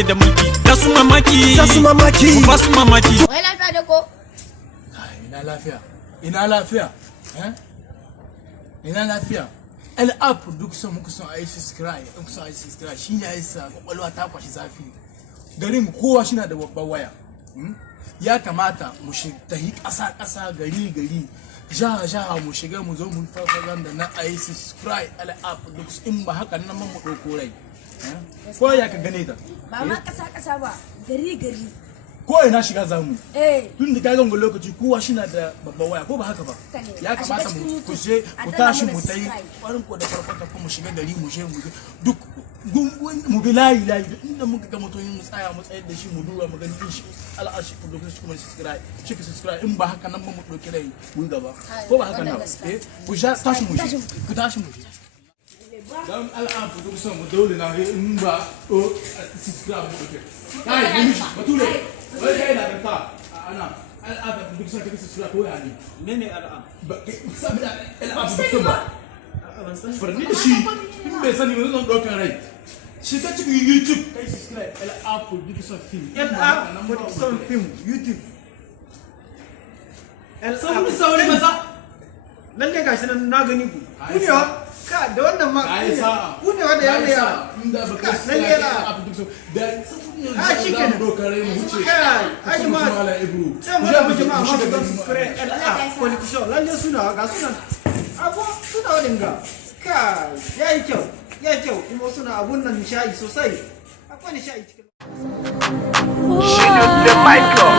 suke da mulki za su mamaki ba su mamaki. Wai lafiya da ko? Ina lafiya ina lafiya al'ap duk son muku son ayi subscribe in ku son ayi subscribe shine ayi sa kwakwalwa ta kwashi zafi garin kowa shi na da babban waya ya kamata mu tahi ƙasa gari jaha mu shiga mu zo mu farfaganda na ayi subscribe al'ap duk in ba haka nan mu ɗauko rai ko ya ka gane ta ba ma ƙasa ba gari ko ina shiga zamu tun da kaga lokaci kowa shi na da babban waya ko ba haka ba ya kamata mu kuje mu tashi mu tayi farin ko da farfata ko mu shiga gari mu je mu duk mu bi layi inda muka ga mutum mu tsaya mu tsayar da shi mu duba mu gani shi al'ashi ko lokaci kuma subscribe in ba haka nan mu dauki rai mu gaba ko ba haka nan ku ja tashi mu dan al'afu duk son mu dole na in ba o subscribe mu dauke kai mu bature wai kai da ta ana al'afu duk son ka subscribe ko ya ne al'afu ba saboda al'afu duk son ba farni da shi in bai sani ba zan dauka rai shi ta cikin YouTube kai subscribe al'afu duk son film al'afu duk son film YouTube al'afu sauri maza lalle gashi nan na gani ku ne ka da wannan ma ku ne wanda yana ya inda ba ka lalle la da shi ke dokare mu wuce ai ma sai mu da jama'a ma da subscribe al'afu show lalle suna ga suna abu suna wadin ga ka yayi kyau kuma suna abun nan nishayi sosai akwai nishayi cikin She knows the Michael.